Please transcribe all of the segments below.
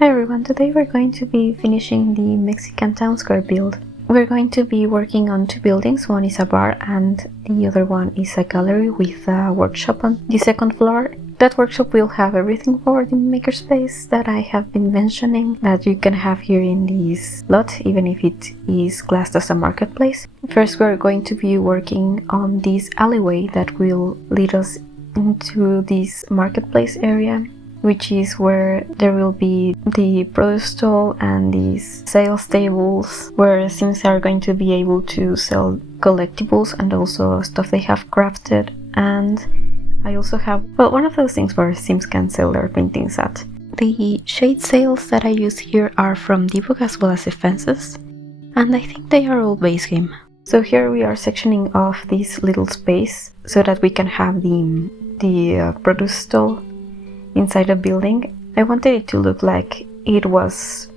Hi everyone, today we're going to be finishing the Mexican town square build. We're going to be working on two buildings. One is a bar and the other one is a gallery with a workshop on the second floor. That workshop will have everything for the makerspace that I have been mentioning that you can have here in this lot, even if it is classed as a marketplace. First, we're going to be working on this alleyway that will lead us into this marketplace area, which is where there will be the produce stall and these sales tables where Sims are going to be able to sell collectibles and also stuff they have crafted. And I also have, well, one of those things where Sims can sell their paintings at. The shade sails that I use here are from the book as well as the fences, and I think they are all base game. So here we are sectioning off this little space so that we can have the produce stall inside a building. I wanted it to look like it was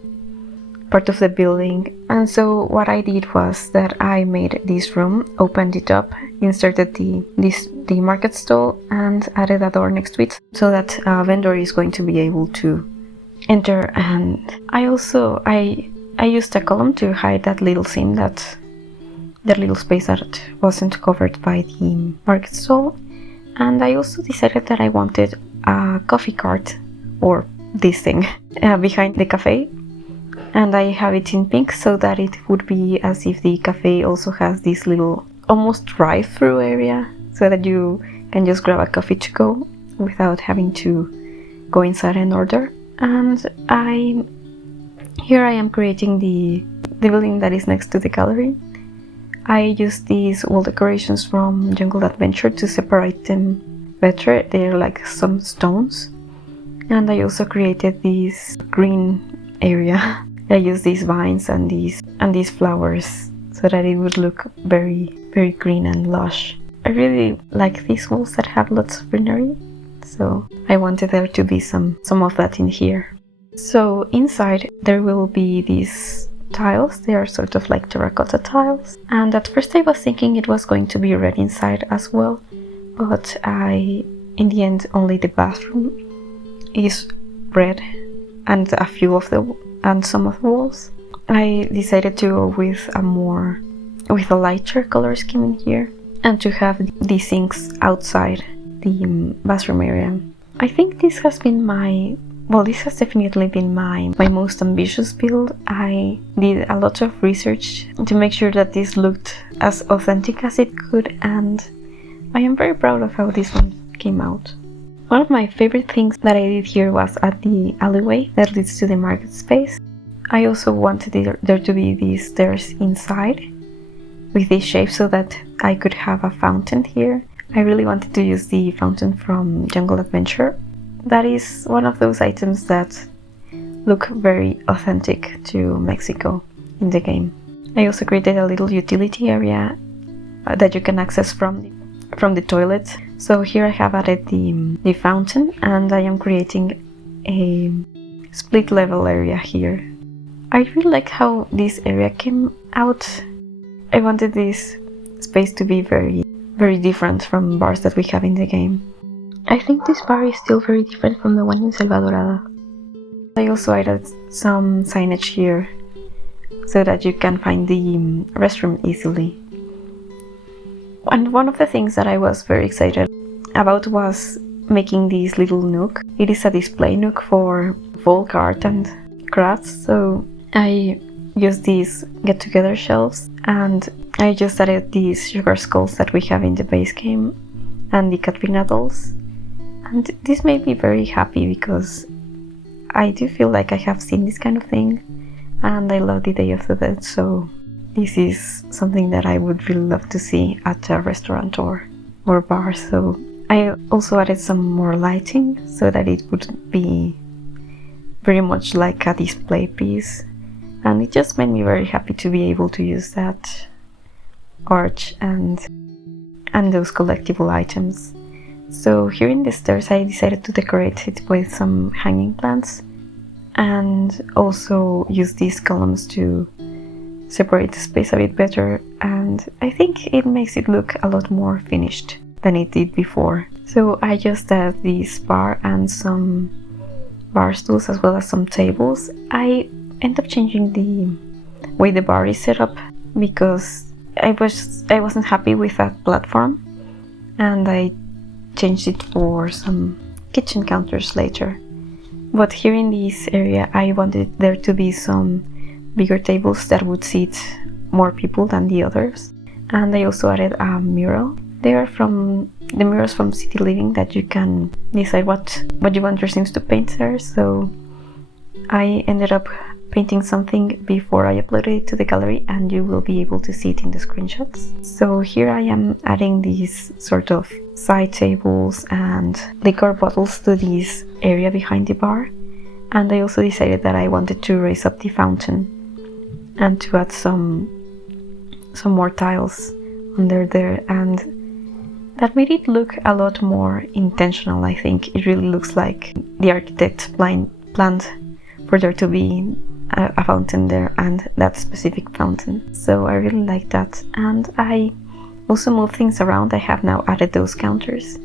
part of the building, and so what I did was that I made this room, opened it up, inserted the market stall and added a door next to it so that a vendor is going to be able to enter. And I used a column to hide that little seam, that little space that wasn't covered by the market stall. And I also decided that I wanted a coffee cart, or this thing, behind the cafe, and I have it in pink so that it would be as if the cafe also has this little almost drive-through area so that you can just grab a coffee to go without having to go inside and order. And here I am creating the building that is next to the gallery. I used these wall decorations from Jungle Adventure to separate them better. They're like some stones, and I also created this green area. I used these vines and these flowers so that it would look very, very green and lush. I really like these walls that have lots of greenery, so I wanted there to be some of that in here. So inside there will be these tiles. They are sort of like terracotta tiles, and at first I was thinking it was going to be red inside as well, but in the end only the bathroom is red and some of the walls. I decided to go with a lighter color scheme in here and to have the sinks outside the bathroom area. I think this has definitely been my most ambitious build. I did a lot of research to make sure that this looked as authentic as it could, and I am very proud of how this one came out. One of my favorite things that I did here was at the alleyway that leads to the market space. I also wanted there to be these stairs inside with this shape so that I could have a fountain here. I really wanted to use the fountain from Jungle Adventure. That is one of those items that look very authentic to Mexico in the game. I also created a little utility area that you can access from the toilet. So here I have added the fountain, and I am creating a split level area here. I really like how this area came out. I wanted this space to be very, very different from bars that we have in the game. I think this bar is still very different from the one in Salvadorada. I also added some signage here so that you can find the restroom easily. And one of the things that I was very excited about was making this little nook. It is a display nook for folk art and crafts, so I used these get-together shelves, and I just added these sugar skulls that we have in the base game and the Catrina dolls. And this made me very happy because I do feel like I have seen this kind of thing, and I love the Day of the Dead, so this is something that I would really love to see at a restaurant or bar. So I also added some more lighting so that it would be very much like a display piece, and it just made me very happy to be able to use that arch and those collectible items. So here in the stairs I decided to decorate it with some hanging plants and also use these columns to separate the space a bit better, and I think it makes it look a lot more finished than it did before. So I just added this bar and some bar stools as well as some tables. I end up changing the way the bar is set up because I wasn't happy with that platform, and I changed it for some kitchen counters later. But here in this area I wanted there to be some bigger tables that would seat more people than the others. And I also added a mural. They are from the murals from City Living that you can decide what you want your Sims to paint there. So I ended up painting something before I uploaded it to the gallery, and you will be able to see it in the screenshots. So here I am adding these sort of side tables and liquor bottles to this area behind the bar. And I also decided that I wanted to raise up the fountain and to add some more tiles under there, and that made it look a lot more intentional. I think it really looks like the architect planned for there to be a fountain there, and that specific fountain. So I really like that. And I also moved things around. I have now added those counters,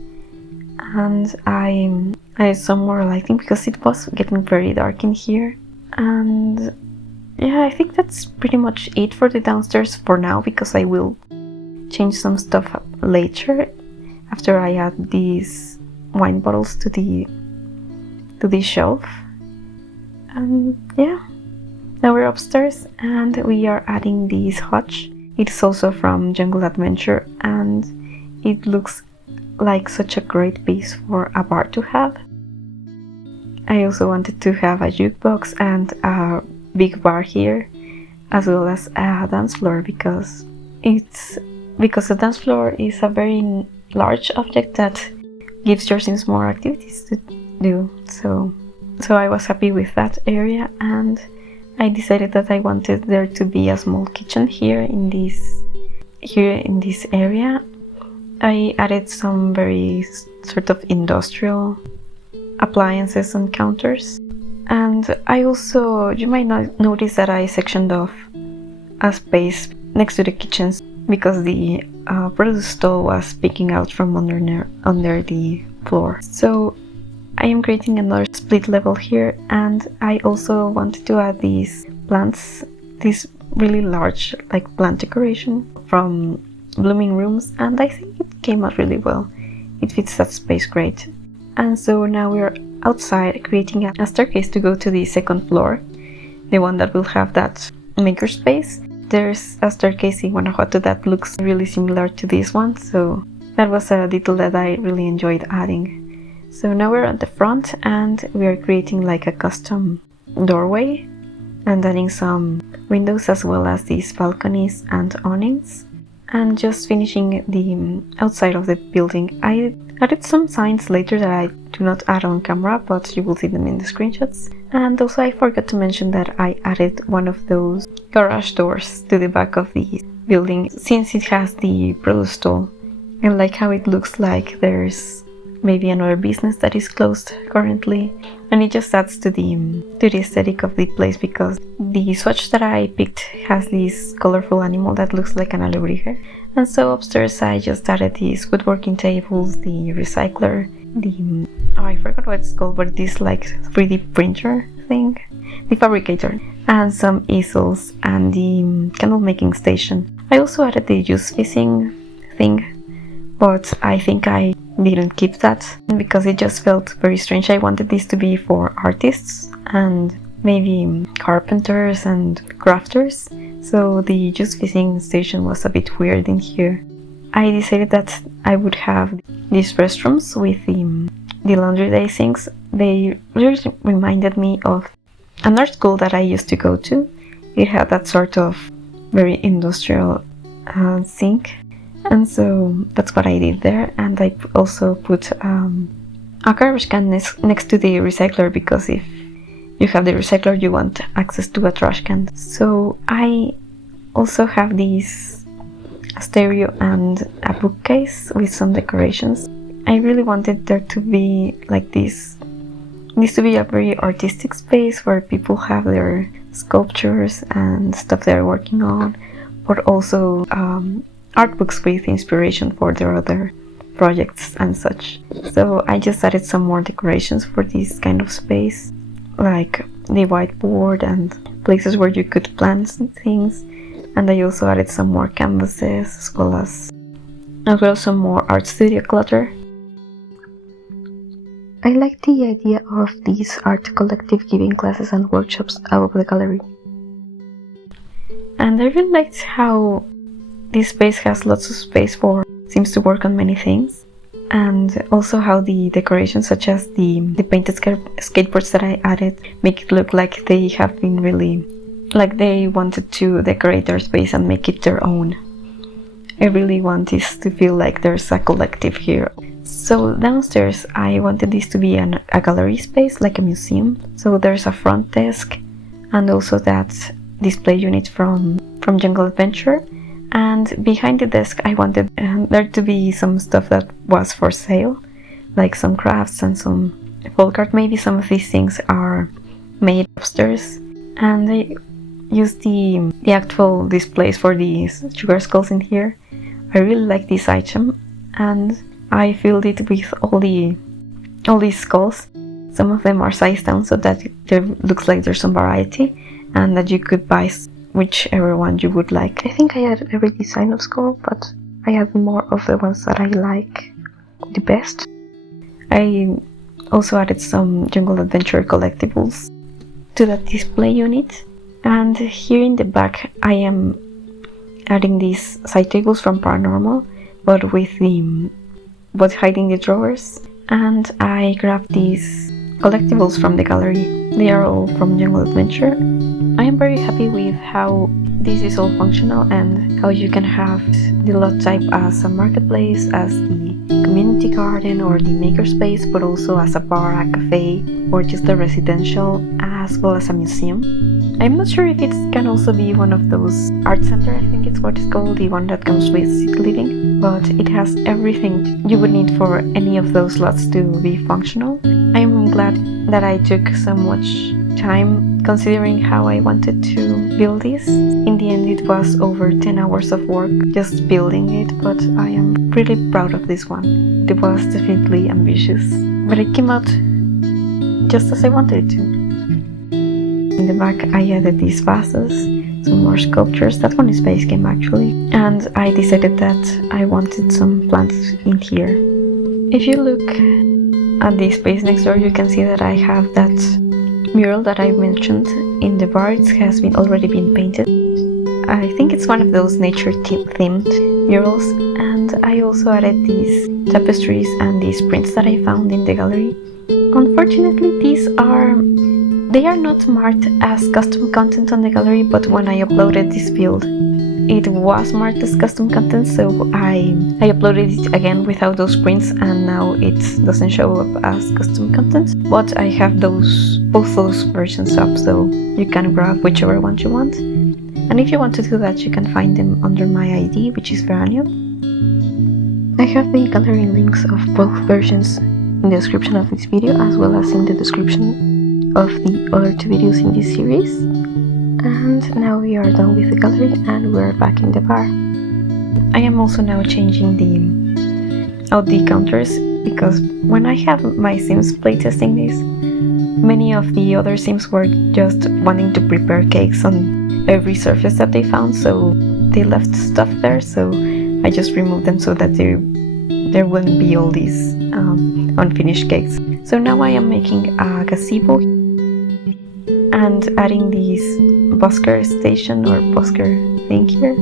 and I added some more lighting because it was getting very dark in here. And yeah, I think that's pretty much it for the downstairs for now, because I will change some stuff later after I add these wine bottles to the shelf. And yeah, now we're upstairs and we are adding this hutch. It's also from Jungle Adventure, and it looks like such a great piece for a bar to have. I also wanted to have a jukebox and a big bar here, as well as a dance floor, because the dance floor is a very large object that gives your Sims more activities to do. So I was happy with that area, and I decided that I wanted there to be a small kitchen here in this area. I added some very sort of industrial appliances and counters. And I also, you might not notice that I sectioned off a space next to the kitchens because the produce stall was peeking out from under the floor. So I am creating another split level here, and I also wanted to add these plants, this really large like plant decoration from Blooming Rooms, and I think it came out really well. It fits that space great. And so now we're outside creating a staircase to go to the second floor, the one that will have that makerspace. There's a staircase in Guanajuato that looks really similar to this one, so that was a detail that I really enjoyed adding. So now we're at the front and we are creating like a custom doorway and adding some windows as well as these balconies and awnings, and just finishing the outside of the building. I added some signs later that I do not add on camera, but you will see them in the screenshots. And also I forgot to mention that I added one of those garage doors to the back of the building, since it has the produce stall. I like how it looks like there's maybe another business that is closed currently, and it just adds to the aesthetic of the place, because the swatch that I picked has this colorful animal that looks like an alebrije. And so upstairs I just added these woodworking tables, the recycler, I forgot what it's called, but it is like 3D printer thing, the fabricator, and some easels and the candle making station. I also added the juice fishing thing, but I think I didn't keep that because it just felt very strange. I wanted this to be for artists and maybe carpenters and crafters, so the juice fishing station was a bit weird in here. I decided that I would have these restrooms with the laundry day sinks. They really reminded me of an art school that I used to go to. It had that sort of very industrial sink, and so that's what I did there. And I also put a garbage can next to the recycler, because if you have the recycler you want access to a trash can. So I also have these stereo and a bookcase with some decorations. I really wanted there to be like this. It needs to be a very artistic space where people have their sculptures and stuff they're working on, but also art books with inspiration for their other projects and such. So I just added some more decorations for this kind of space. like the whiteboard and places where you could plant some things. And I also added some more canvases as well some more art studio clutter. I like the idea of this art collective giving classes and workshops out of the gallery. And I really liked how this space has lots of space seems to work on many things. And also how the decorations, such as the painted skateboards that I added, make it look like they have been really, like they wanted to decorate their space and make it their own. I really want this to feel like there's a collective here. So downstairs I wanted this to be a gallery space, like a museum. So there's a front desk and also that display unit from Jungle Adventure. And behind the desk I wanted there to be some stuff that was for sale, like some crafts and some folk art. Maybe some of these things are made upstairs. And I used the actual displays for these sugar skulls in here. I really like this item, and I filled it with all these skulls. Some of them are sized down so that there looks like there's some variety, and that you could buy whichever one you would like. I think I had every design of skull, but I had more of the ones that I like the best. I also added some Jungle Adventure collectibles to that display unit. And here in the back I am adding these side tables from Paranormal, but hiding the drawers. And I grabbed these collectibles from the gallery. They are all from Jungle Adventure. I am very happy with how this is all functional and how you can have the lot type as a marketplace, as the community garden or the makerspace, but also as a bar, a cafe, or just a residential, as well as a museum. I'm not sure if it can also be one of those art center, I think it's what it's called, the one that comes with city living, but it has everything you would need for any of those lots to be functional. I am glad that I took so much time considering how I wanted to build this. In the end it was over 10 hours of work just building it, but I am really proud of this one. It was definitely ambitious, but it came out just as I wanted it to. In the back I added these vases, some more sculptures. That one is base game actually, and I decided that I wanted some plants in here. If you look at the space next door, you can see that I have that mural that I mentioned in the bar. It has already been painted. I think it's one of those nature themed murals, and I also added these tapestries and these prints that I found in the gallery. Unfortunately, they are not marked as custom content on the gallery, but when I uploaded this build, it was marked as custom content, so I uploaded it again without those prints, and now it doesn't show up as custom content. But I have both those versions up, so you can grab whichever one you want. And if you want to do that, you can find them under my ID, which is Veranio. I have the gallery links of both versions in the description of this video, as well as in the description of the other two videos in this series. And now we are done with the gallery and we're back in the bar. I am also now changing the counters, because when I have my Sims playtesting this, many of the other Sims were just wanting to prepare cakes on every surface that they found, so they left stuff there, so I just removed them so that there wouldn't be all these unfinished cakes. So now I am making a gazebo and adding this busker station or busker thing here.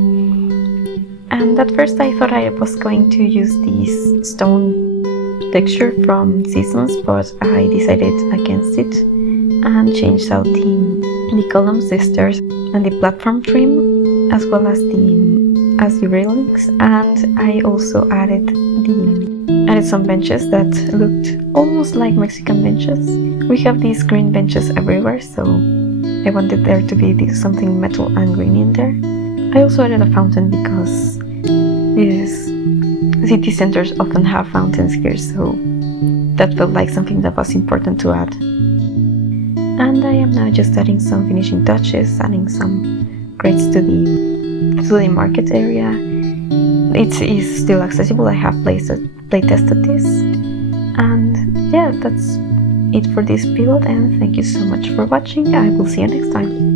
And at first I thought I was going to use this stone texture from Seasons, but I decided against it and changed out the columns, the stairs, and the platform trim, as well as the railings. And I also added some benches that looked almost like Mexican benches. We have these green benches everywhere, so I wanted there to be something metal and green in there. I also added a fountain because these city centers often have fountains here, so that felt like something that was important to add. And I am now just adding some finishing touches, adding some crates to the market area. It is still accessible. I have playtested this, and yeah, that's it for this build, and thank you so much for watching. I will see you next time.